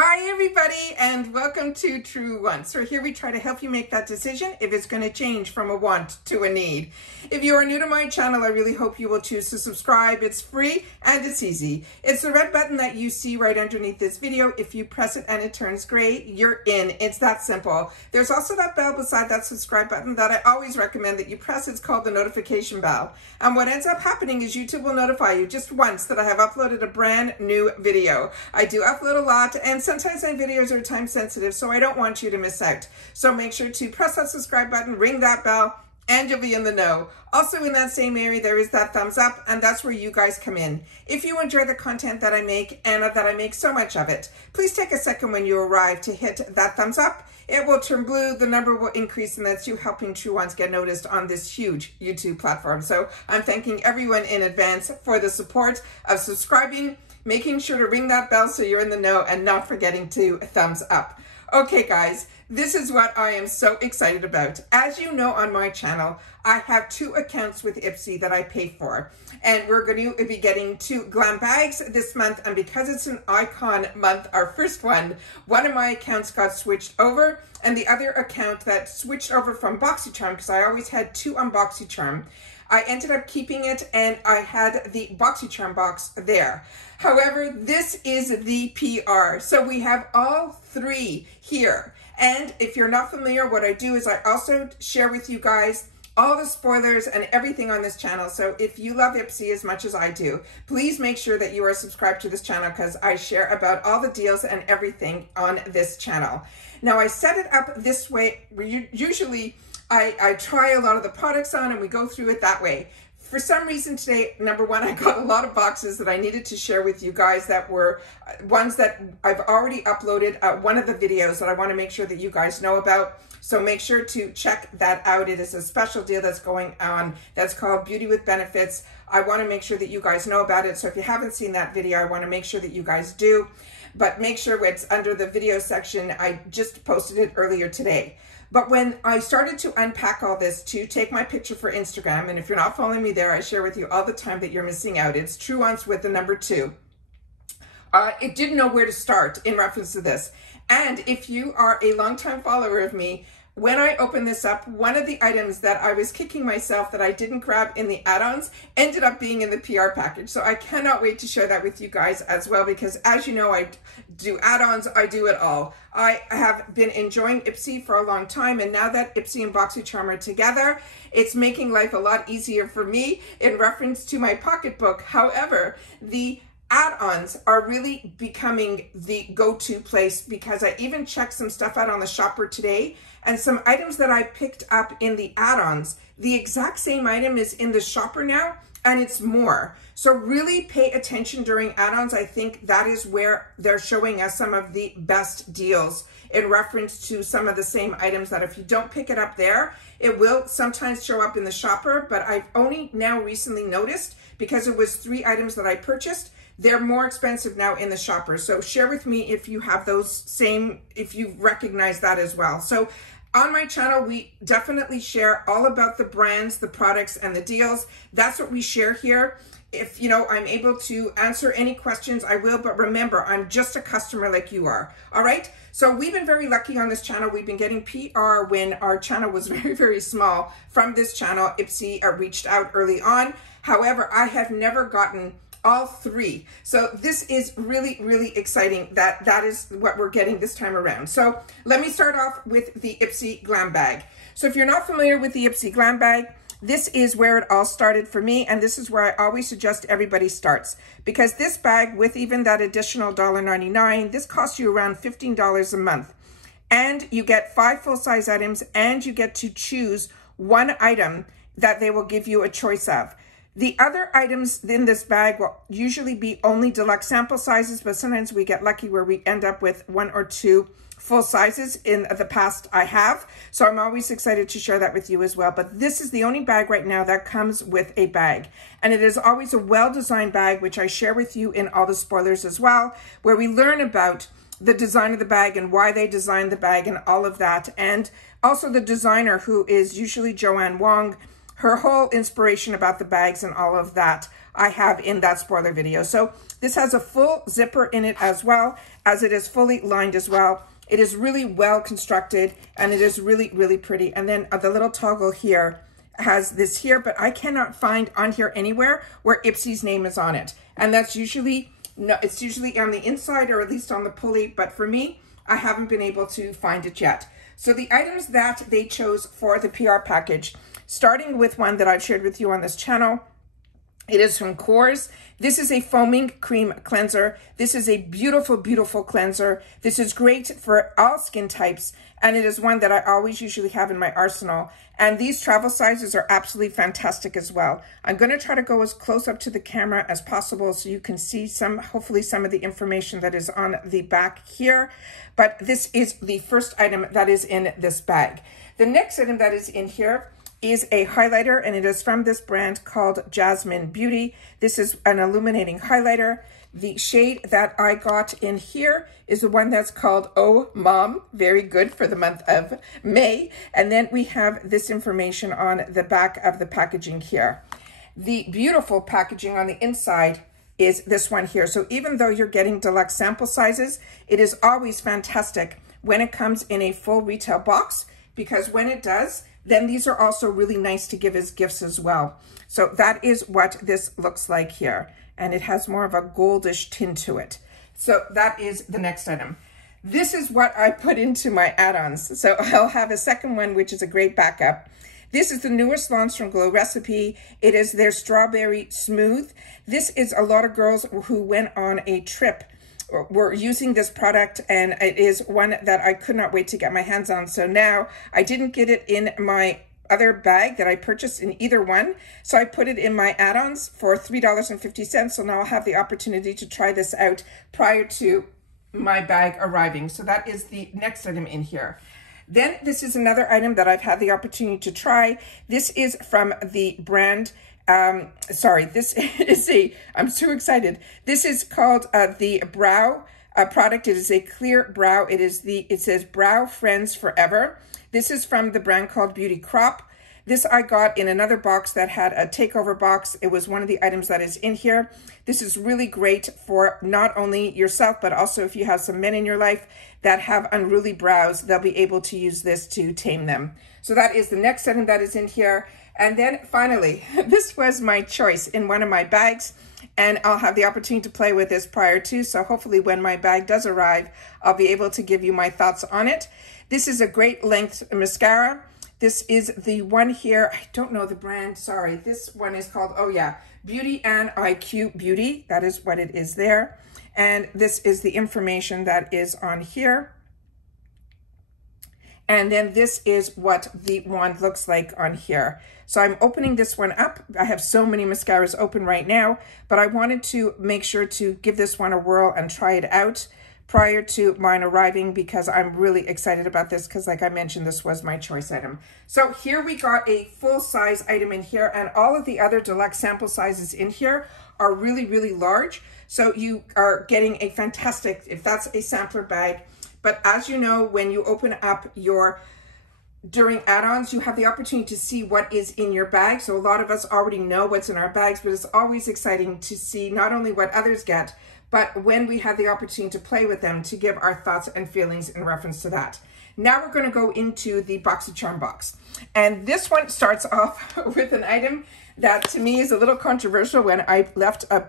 Hi everybody, and welcome to True Wants. So here we try to help you make that decision if it's going to change from a want to a need. If you are new to my channel, I really hope you will choose to subscribe. It's free and it's easy. It's the red button that you see right underneath this video. If you press it and it turns gray, you're in. It's that simple. There's also that bell beside that subscribe button that I always recommend that you press. It's called the notification bell. And what ends up happening is YouTube will notify you just once that I have uploaded a brand new video. I do upload a lot, and sometimes my videos are time sensitive, so I don't want you to miss out. So make sure to press that subscribe button, ring that bell, and you'll be in the know. Also in that same area, there is that thumbs up, and that's where you guys come in. If you enjoy the content that I make, and that I make so much of it, please take a second when you arrive to hit that thumbs up. It will turn blue, the number will increase, and that's you helping True Ones get noticed on this huge YouTube platform. So I'm thanking everyone in advance for the support of subscribing, making sure to ring that bell so you're in the know, and not forgetting to thumbs up. Okay guys, this is what I am so excited about. As you know, on my channel, I have 2 accounts with IPSY that I pay for. And we're going to be getting 2 GlamBags this month. And because it's an icon month, our first one of my accounts got switched over. And the other account that switched over from Boxycharm, because I always had 2 on Boxycharm, I ended up keeping it, and I had the Boxycharm box there. However, this is the PR. So we have all 3 here. And if you're not familiar, what I do is I also share with you guys all the spoilers and everything on this channel. So if you love IPSY as much as I do, please make sure that you are subscribed to this channel, because I share about all the deals and everything on this channel. Now I set it up this way. Usually I try a lot of the products on and we go through it that way. For some reason today, number one, I got a lot of boxes that I needed to share with you guys that were ones that I've already uploaded one of the videos that I want to make sure that you guys know about. So make sure to check that out. It is a special deal that's going on that's called Beauty with Benefits. I want to make sure that you guys know about it. So if you haven't seen that video, I want to make sure that you guys do. But make sure it's under the video section. I just posted it earlier today. But when I started to unpack all this to take my picture for Instagram, and if you're not following me there, I share with you all the time that you're missing out. It's True Ones with the number 2. It didn't know where to start in reference to this. And if you are a longtime follower of me, when I opened this up, one of the items that I was kicking myself that I didn't grab in the add-ons ended up being in the PR package. So I cannot wait to share that with you guys as well, because as you know, I do add-ons, I do it all. I have been enjoying IPSY for a long time, and now that IPSY and Boxycharm are together, it's making life a lot easier for me in reference to my pocketbook. However, the add-ons are really becoming the go-to place, because I even checked some stuff out on the shopper today, and some items that I picked up in the add-ons, the exact same item is in the shopper now, and it's more. So really pay attention during add-ons. I think that is where they're showing us some of the best deals in reference to some of the same items that if you don't pick it up there, it will sometimes show up in the shopper. But I've only now recently noticed, because it was 3 items that I purchased, they're more expensive now in the shopper. So share with me if you have those same, if you recognize that as well. So on my channel, we definitely share all about the brands, the products, and the deals. That's what we share here. If, you know, I'm able to answer any questions, I will. But remember, I'm just a customer like you are. All right? So we've been very lucky on this channel. We've been getting PR when our channel was very, very small from this channel. IPSY reached out early on. However, I have never gotten all 3. So this is really, really exciting that that is what we're getting this time around. So let me start off with the IPSY GlamBag. So if you're not familiar with the IPSY GlamBag, this is where it all started for me, and this is where I always suggest everybody starts, because this bag, with even that additional $1.99, this costs you around $15 a month, and you get 5 full-size items, and you get to choose 1 item that they will give you a choice of. The other items in this bag will usually be only deluxe sample sizes, but sometimes we get lucky where we end up with 1 or 2 full sizes. In the past I have, so I'm always excited to share that with you as well. But this is the only bag right now that comes with a bag, and it is always a well-designed bag, which I share with you in all the spoilers as well, where we learn about the design of the bag and why they designed the bag and all of that, and also the designer, who is usually Joanne Wong, her whole inspiration about the bags and all of that. I have in that spoiler video. So this has a full zipper in it as well, as it is fully lined as well. It is really well constructed, and it is really, really pretty. And then the little toggle here has this here, but I cannot find on here anywhere where IPSY's name is on it. And that's usually, no, it's usually on the inside or at least on the pulley, but for me, I haven't been able to find it yet. So the items that they chose for the PR package, starting with one that I've shared with you on this channel, it is from Kors. This is a foaming cream cleanser. This is a beautiful, beautiful cleanser. This is great for all skin types, and it is one that I always usually have in my arsenal. And these travel sizes are absolutely fantastic as well. I'm going to try to go as close up to the camera as possible so you can see hopefully some of the information that is on the back here. But this is the first item that is in this bag. The next item that is in here is a highlighter, and it is from this brand called Jasmine Beauty. This is an illuminating highlighter. The shade that I got in here is the one that's called Oh Mom, very good for the month of May. And then we have this information on the back of the packaging here. The beautiful packaging on the inside is this one here. So even though you're getting deluxe sample sizes, it is always fantastic when it comes in a full retail box, because when it does, then these are also really nice to give as gifts as well. So that is what this looks like here. And it has more of a goldish tint to it. So that is the next item. This is what I put into my add-ons. So I'll have a second one, which is a great backup. This is the newest launch from Glow Recipe. It is their Strawberry Smooth. This is a lot of girls who went on a trip were using this product, and it is one that I could not wait to get my hands on. So now I didn't get it in my other bag that I purchased in either one, so I put it in my add-ons for $3.50. So now I'll have the opportunity to try this out prior to my bag arriving. So that is the next item in here. Then this is another item that I've had the opportunity to try. This is from the brand this is I'm so excited. This is called the Brow product. It is a clear brow. It says Brow Friends Forever. This is from the brand called Beauty Crop. This I got in another box that had a takeover box. It was one of the items that is in here. This is really great for not only yourself, but also if you have some men in your life that have unruly brows, they'll be able to use this to tame them. So that is the next item that is in here. And then finally, this was my choice in one of my bags, and I'll have the opportunity to play with this prior to, so hopefully when my bag does arrive, I'll be able to give you my thoughts on it. This is a great length mascara. This is the one here, I don't know the brand, sorry. This one is called, oh yeah, Beauty and IQ Beauty. That is what it is there. And this is the information that is on here. And then this is what the wand looks like on here. So I'm opening this one up. I have so many mascaras open right now, but I wanted to make sure to give this one a whirl and try it out prior to mine arriving, because I'm really excited about this, because like I mentioned, this was my choice item. So here we got a full size item in here, and all of the other deluxe sample sizes in here are really, really large. So you are getting a fantastic, if that's a sampler bag. But as you know, when you open up during add-ons, you have the opportunity to see what is in your bag. So a lot of us already know what's in our bags, but it's always exciting to see not only what others get, but when we have the opportunity to play with them, to give our thoughts and feelings in reference to that. Now we're going to go into the Boxycharm box. And this one starts off with an item that to me is a little controversial. When I left a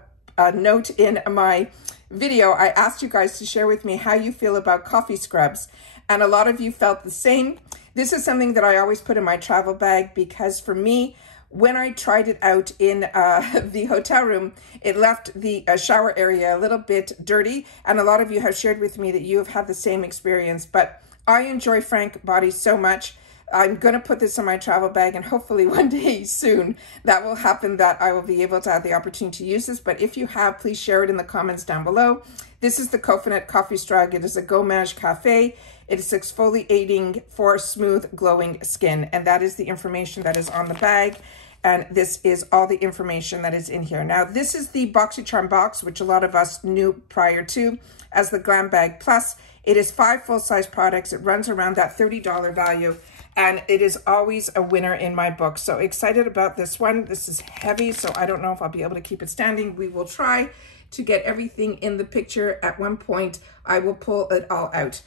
note in my video, I asked you guys to share with me how you feel about coffee scrubs, and a lot of you felt the same. This is something that I always put in my travel bag, because for me, when I tried it out in the hotel room, it left the shower area a little bit dirty, and a lot of you have shared with me that you have had the same experience. But I enjoy Frank bodies so much. I'm going to put this in my travel bag, and hopefully one day soon that will happen, that I will be able to have the opportunity to use this. But if you have, please share it in the comments down below. This is the Coconut Coffee Strug. It is a Gommage Cafe. It is exfoliating for smooth, glowing skin. And that is the information that is on the bag. And this is all the information that is in here. Now, this is the Boxycharm box, which a lot of us knew prior to as the GlamBag Plus. It is 5 full-size products. It runs around that $30 value. and it is always a winner in my book. So excited about this one. This is heavy, so I don't know if I'll be able to keep it standing. We will try to get everything in the picture. At one point, I will pull it all out.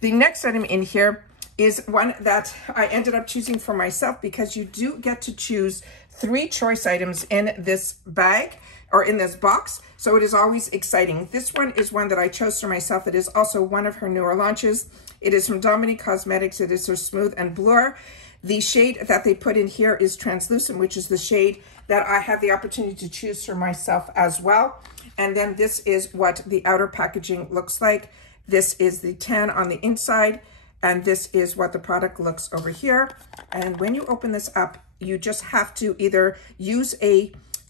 The next item in here is one that I ended up choosing for myself, because you do get to choose 3 choice items in this bag or in this box. So it is always exciting. This one is one that I chose for myself. It is also one of her newer launches. It is from Dominique Cosmetics. It is her Smooth and Blur. The shade that they put in here is Translucent, which is the shade that I had the opportunity to choose for myself as well. And then this is what the outer packaging looks like. This is the tan on the inside, and this is what the product looks over here. And when you open this up, you just have to either use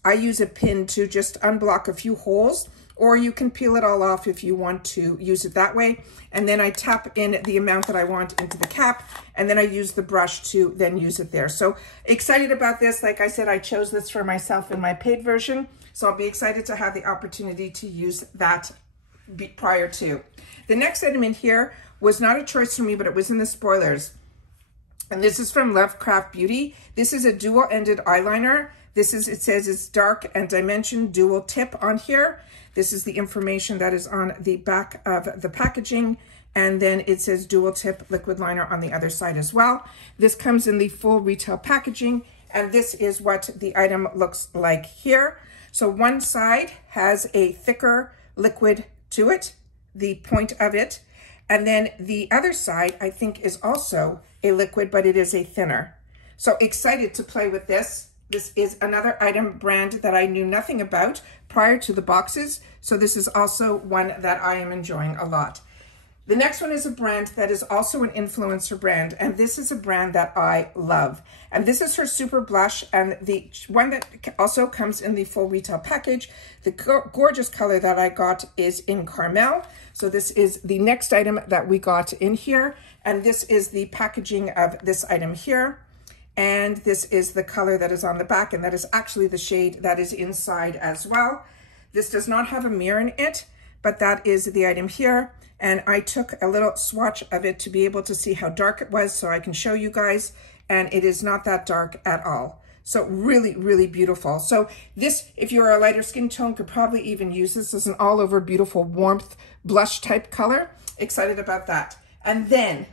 I use a pin to just unblock a few holes, or you can peel it all off if you want to use it that way. And then I tap in the amount that I want into the cap, and then I use the brush to then use it there. So excited about this. Like I said, I chose this for myself in my paid version, so I'll be excited to have the opportunity to use that prior to. The next item in here was not a choice for me, but it was in the spoilers. And this is from Lovecraft Beauty. This is a dual-ended eyeliner. It says it's dark and dimension dual tip on here. This is the information that is on the back of the packaging. And then it says dual tip liquid liner on the other side as well. This comes in the full retail packaging, and this is what the item looks like here. So one side has a thicker liquid to it, the point of it. And then the other side, I think, is also a liquid, but it is a thinner. So excited to play with this. This is another item brand that I knew nothing about prior to the boxes. So this is also one that I am enjoying a lot. The next one is a brand that is also an influencer brand, and this is a brand that I love. And this is her Super Blush, and the one that also comes in the full retail package. The gorgeous color that I got is in Caramel. So this is the next item that we got in here, and this is the packaging of this item here. And this is the color that is on the back, and that is actually the shade that is inside as well. This does not have a mirror in it, but that is the item here. And I took a little swatch of it to be able to see how dark it was so I can show you guys. And it is not that dark at all. So really, really beautiful. So this, if you're a lighter skin tone, could probably even use this as an all over beautiful warmth blush type color. Excited about that. And then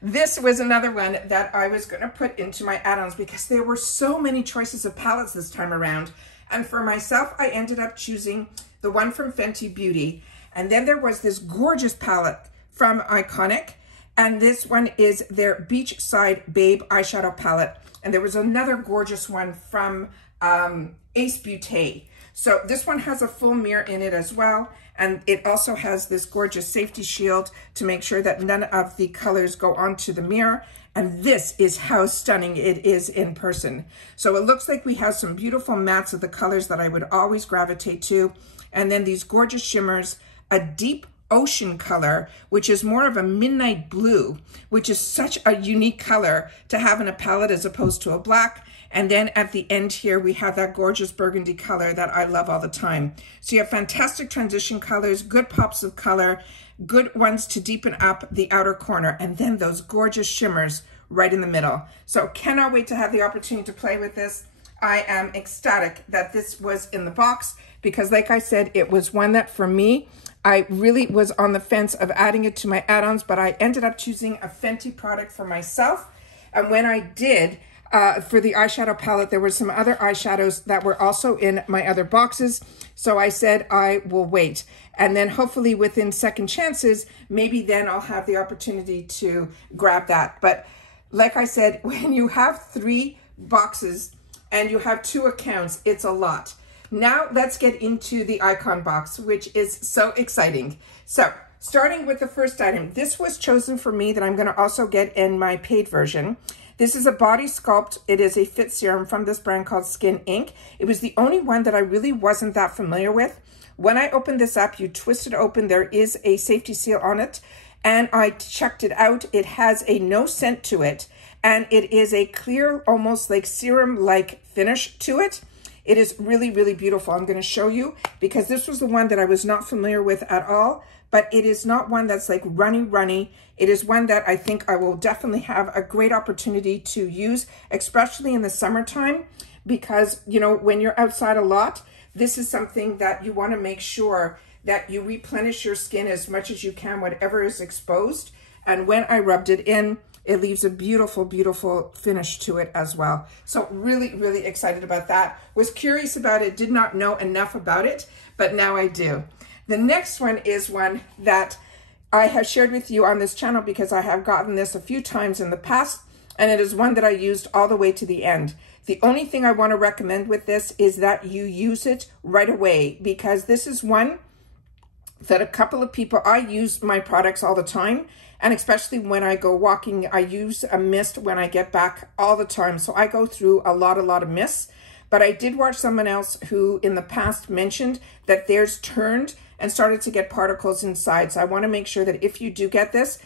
this was another one that I was going to put into my add-ons because there were so many choices of palettes this time around. And for myself, I ended up choosing the one from Fenty Beauty. And then there was this gorgeous palette from Iconic. And this one is their Beachside Babe eyeshadow palette. And there was another gorgeous one from Ace Beauté. So this one has a full mirror in it as well. And it also has this gorgeous safety shield to make sure that none of the colors go onto the mirror. And this is how stunning it is in person. So it looks like we have some beautiful mattes of the colors that I would always gravitate to. And then these gorgeous shimmers, a deep ocean color, which is more of a midnight blue, which is such a unique color to have in a palette as opposed to a black. And then at the end here, we have that gorgeous burgundy color that I love all the time. So you have fantastic transition colors, good pops of color, good ones to deepen up the outer corner, and then those gorgeous shimmers right in the middle. So cannot wait to have the opportunity to play with this. I am ecstatic that this was in the box because, like I said, it was one that for me, I really was on the fence of adding it to my add-ons, but I ended up choosing a Fenty product for myself. And when I did, for the eyeshadow palette, there were some other eyeshadows that were also in my other boxes. So I said, I will wait. And then hopefully within second chances, maybe then I'll have the opportunity to grab that. But like I said, when you have 3 boxes and you have 2 accounts, it's a lot. Now let's get into the icon box, which is so exciting. So starting with the first item, this was chosen for me that I'm going to also get in my paid version. This is a Body Sculpt. It is a fit serum from this brand called Skin Inc. It was the only one that I really wasn't that familiar with. When I opened this up, you twist it open. There is a safety seal on it, and I checked it out. It has a no scent to it, and it is a clear, almost like serum-like finish to it. It is really, really beautiful. I'm going to show you because this was the one that I was not familiar with at all, but it is not one that's like runny. It is one that I think I will definitely have a great opportunity to use, especially in the summertime, because, you know, when you're outside a lot, this is something that you want to make sure that you replenish your skin as much as you can, whatever is exposed. And when I rubbed it in, it leaves a beautiful, beautiful finish to it as well. So really, really excited about that. Was curious about it, did not know enough about it, but now I do. The next one is one that I have shared with you on this channel because I have gotten this a few times in the past, and it is one that I used all the way to the end. The only thing I want to recommend with this is that you use it right away, because this is one that a couple of people, I use my products all the time, and especially when I go walking, I use a mist when I get back all the time. So I go through a lot of mists, but I did watch someone else who in the past mentioned that theirs turned and started to get particles inside. So I want to make sure that if you do get this,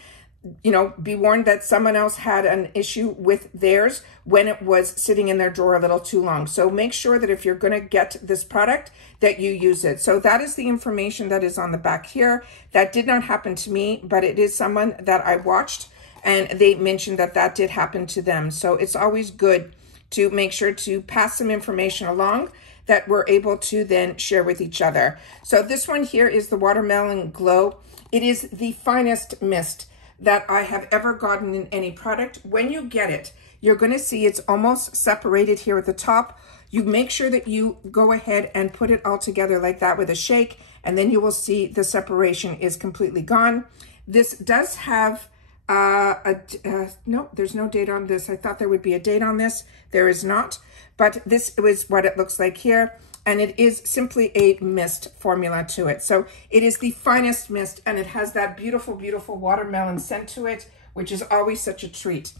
you know, be warned that someone else had an issue with theirs when it was sitting in their drawer a little too long. So make sure that if you're going to get this product, that you use it. So that is the information that is on the back here. That did not happen to me, but it is someone that I watched and they mentioned that that did happen to them. So it's always good to make sure to pass some information along that we're able to then share with each other. So this one here is the Watermelon Glow. It is the finest mist that I have ever gotten in any product. When you get it, you're going to see it's almost separated here at the top. You make sure that you go ahead and put it all together like that with a shake, and then you will see the separation is completely gone. This does have no, there's no date on this. I thought there would be a date on this. There is not, but this is what it looks like here. And it is simply a mist formula to it. So it is the finest mist, and it has that beautiful, beautiful watermelon scent to it, which is always such a treat.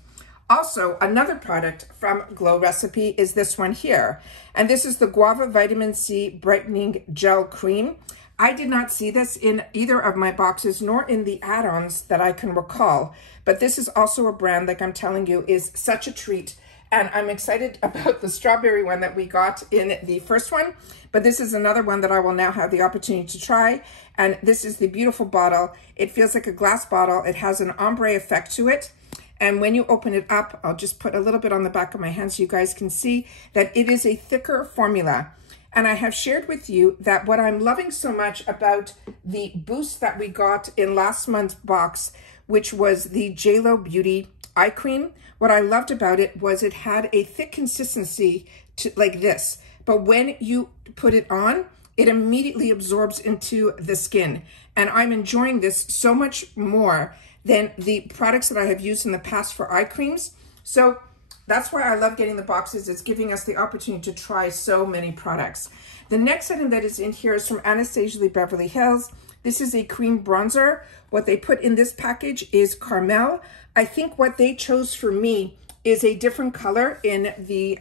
Also, another product from Glow Recipe is this one here. And this is the Guava Vitamin C Brightening Gel Cream. I did not see this in either of my boxes, nor in the add-ons that I can recall. But this is also a brand, like I'm telling you, is such a treat. And I'm excited about the strawberry one that we got in the first one. But this is another one that I will now have the opportunity to try. And this is the beautiful bottle. It feels like a glass bottle. It has an ombre effect to it. And when you open it up, I'll just put a little bit on the back of my hand so you guys can see that it is a thicker formula. And I have shared with you that what I'm loving so much about the boost that we got in last month's box, which was the JLo Beauty Eye Cream, what I loved about it was it had a thick consistency to like this. But when you put it on, it immediately absorbs into the skin. And I'm enjoying this so much more than the products that I have used in the past for eye creams. So that's why I love getting the boxes. It's giving us the opportunity to try so many products. The next item that is in here is from Anastasia Beverly Hills. This is a cream bronzer. What they put in this package is caramel. I think what they chose for me is a different color in the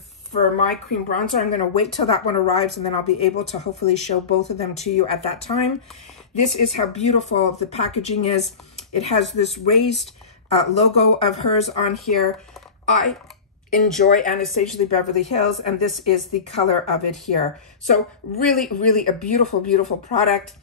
for my cream bronzer. I'm going to wait till that one arrives, and then I'll be able to hopefully show both of them to you at that time. This is how beautiful the packaging is. It has this raised logo of hers on here. I enjoy Anastasia Beverly Hills, and this is the color of it here. So really, really a beautiful, beautiful product.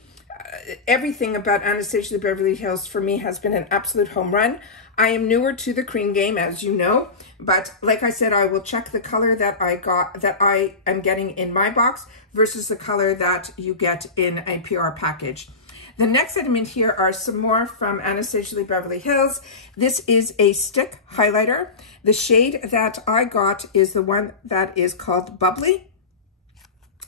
Everything about Anastasia Beverly Hills for me has been an absolute home run. I am newer to the cream game, as you know, but like I said, I will check the color that I am getting in my box versus the color that you get in a PR package. The next item in here are some more from Anastasia Beverly Hills. This is a stick highlighter. The shade that I got is the one that is called Bubbly.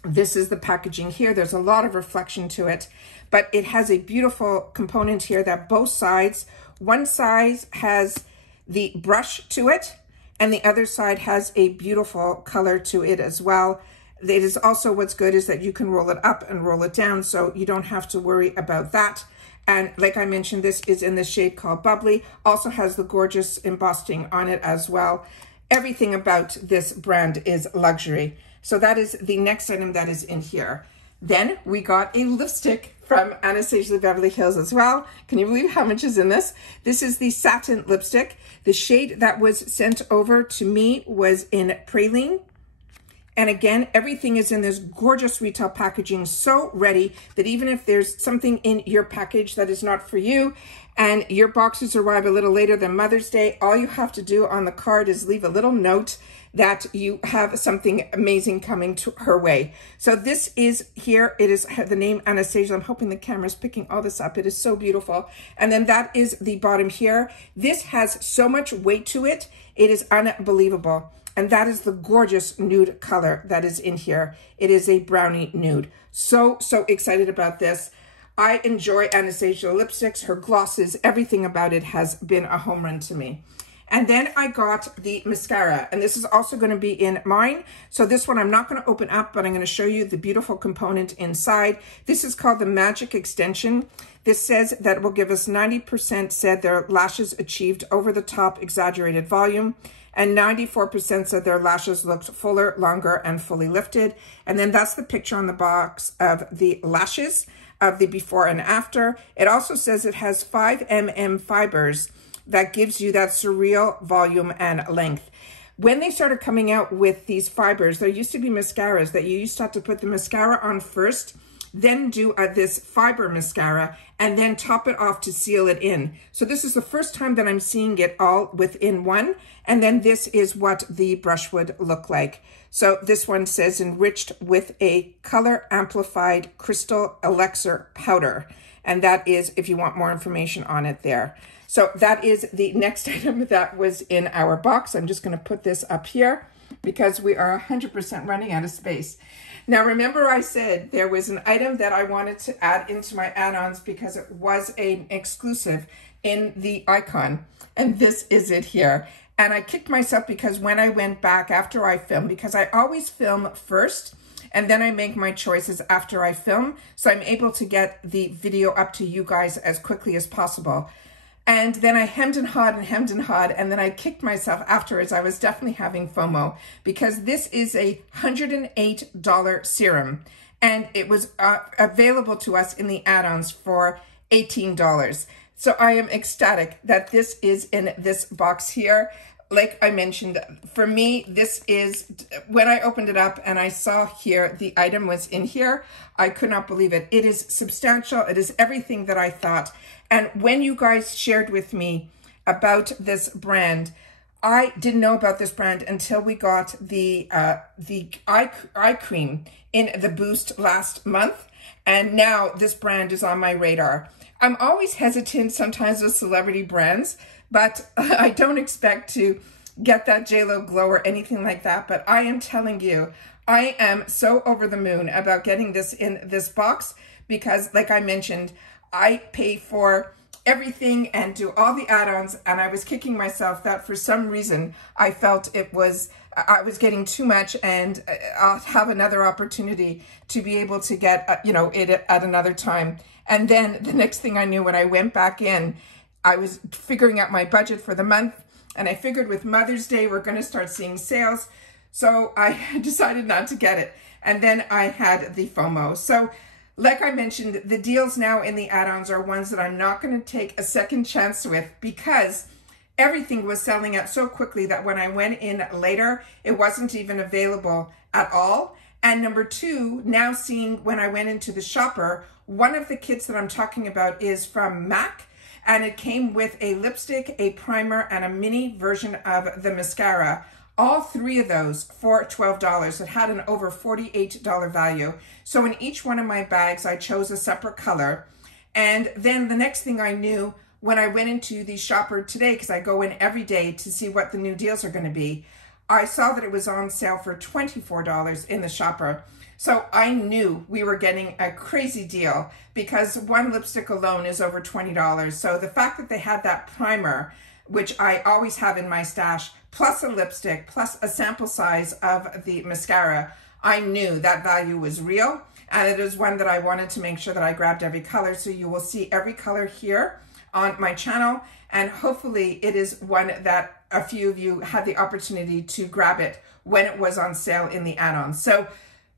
This is the packaging here. There's a lot of reflection to it, but it has a beautiful component here that both sides, one side has the brush to it, and the other side has a beautiful color to it as well. It is also, what's good is that you can roll it up and roll it down, so you don't have to worry about that. And like I mentioned, this is in the shade called Bubbly. Also has the gorgeous embossing on it as well. Everything about this brand is luxury. So that is the next item that is in here. Then we got a lipstick from Anastasia Beverly Hills as well. Can you believe how much is in this? This is the satin lipstick. The shade that was sent over to me was in Praline. And again, everything is in this gorgeous retail packaging, so ready that even if there's something in your package that is not for you and your boxes arrive a little later than Mother's Day, all you have to do on the card is leave a little note that you have something amazing coming to her way. So this is here. It is the name Anastasia. I'm hoping the camera's picking all this up. It is so beautiful. And then that is the bottom here. This has so much weight to it. It is unbelievable. And that is the gorgeous nude color that is in here. It is a brownie nude. So excited about this. I enjoy Anastasia lipsticks, her glosses, everything about it has been a home run to me. And then I got the mascara, and this is also going to be in mine. So this one I'm not going to open up, but I'm going to show you the beautiful component inside. This is called the Magic Extension. This says that it will give us 90% said their lashes achieved over the top exaggerated volume, and 94% said their lashes looked fuller, longer, and fully lifted. And then that's the picture on the box of the lashes of the before and after. It also says it has 5 mm fibers that gives you that surreal volume and length. When they started coming out with these fibers, there used to be mascaras that you used to have to put the mascara on first, then do this fiber mascara, and then top it off to seal it in. So this is the first time that I'm seeing it all within one. And then this is what the brush would look like. So this one says enriched with a color amplified crystal elixir powder. And that is if you want more information on it there. So that is the next item that was in our box. I'm just going to put this up here because we are 100% running out of space. Now, remember I said there was an item that I wanted to add into my add-ons because it was an exclusive in the icon, and this is it here. And I kicked myself because when I went back after I filmed, because I always film first and then I make my choices after I film, so I'm able to get the video up to you guys as quickly as possible. And then I hemmed and hawed, and then I kicked myself afterwards. I was definitely having FOMO because this is a $108 serum, and it was available to us in the add-ons for $18. So I am ecstatic that this is in this box here. Like I mentioned, for me, this is, when I opened it up and I saw here the item was in here, I could not believe it. It is substantial. It is everything that I thought. And when you guys shared with me about this brand, I didn't know about this brand until we got the eye cream in the Boost last month. And now this brand is on my radar. I'm always hesitant sometimes with celebrity brands, but I don't expect to get that JLo glow or anything like that. But I am telling you, I am so over the moon about getting this in this box because, like I mentioned, I pay for everything and do all the add-ons, and I was kicking myself that for some reason I felt I was getting too much, and I'll have another opportunity to be able to get it at another time. And then the next thing I knew, when I went back in, I was figuring out my budget for the month, and I figured with Mother's Day we're going to start seeing sales, so I decided not to get it. And then I had the FOMO. So like I mentioned, the deals now in the add-ons are ones that I'm not going to take a second chance with because everything was selling out so quickly that when I went in later, it wasn't even available at all. And number two, now seeing when I went into the shopper, one of the kits that I'm talking about is from MAC, and it came with a lipstick, a primer, and a mini version of the mascara. All three of those for $12. It had an over $48 value. So in each one of my bags, I chose a separate color. And then the next thing I knew, when I went into the shopper today, because I go in every day to see what the new deals are going to be, I saw that it was on sale for $24 in the shopper. So I knew we were getting a crazy deal because one lipstick alone is over $20. So the fact that they had that primer, which I always have in my stash, plus a lipstick, plus a sample size of the mascara, I knew that value was real. And it is one that I wanted to make sure that I grabbed every color. So you will see every color here on my channel. And hopefully it is one that a few of you had the opportunity to grab it when it was on sale in the add-ons. So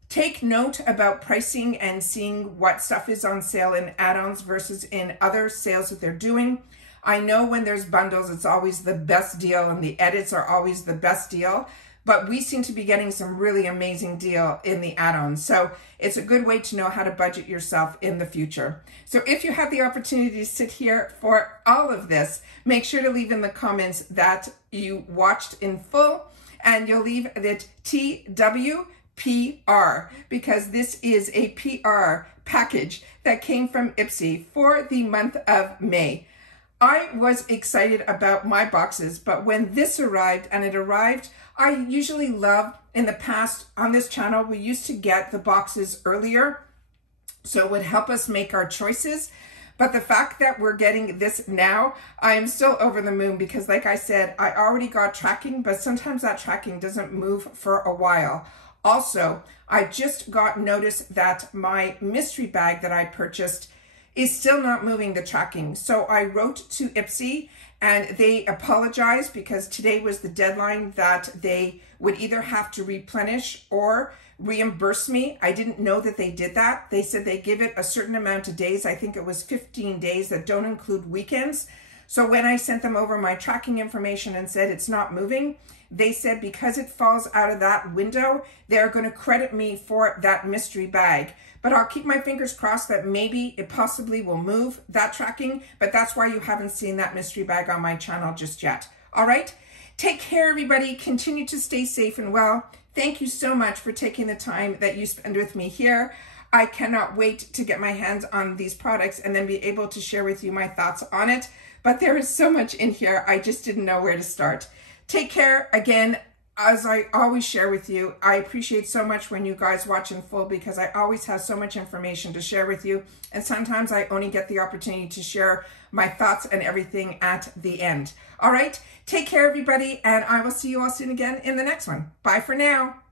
take note about pricing and seeing what stuff is on sale in add-ons versus in other sales that they're doing. I know when there's bundles, it's always the best deal and the edits are always the best deal. but we seem to be getting some really amazing deal in the add-ons. So it's a good way to know how to budget yourself in the future. So if you have the opportunity to sit here for all of this, make sure to leave in the comments that you watched in full, and you'll leave it TWPR, because this is a PR package that came from IPSY for the month of May. I was excited about my boxes, but when this arrived, and it arrived, I usually love, in the past on this channel, we used to get the boxes earlier, so it would help us make our choices. But the fact that we're getting this now, I am still over the moon, because like I said, I already got tracking, but sometimes that tracking doesn't move for a while. Also, I just got notice that my mystery bag that I purchased is still not moving the tracking. So I wrote to IPSY and they apologized, because today was the deadline that they would either have to replenish or reimburse me. I didn't know that they did that. They said they give it a certain amount of days. I think it was 15 days that don't include weekends. So when I sent them over my tracking information and said it's not moving, they said because it falls out of that window, they're going to credit me for that mystery bag. But I'll keep my fingers crossed that maybe it possibly will move that tracking, but that's why you haven't seen that mystery bag on my channel just yet. All right, take care, everybody. Continue to stay safe and well. Thank you so much for taking the time that you spend with me here. I cannot wait to get my hands on these products and then be able to share with you my thoughts on it. But there is so much in here, I just didn't know where to start. Take care. Again, as I always share with you, I appreciate so much when you guys watch in full, because I always have so much information to share with you. And sometimes I only get the opportunity to share my thoughts and everything at the end. All right, take care, everybody, and I will see you all soon again in the next one. Bye for now.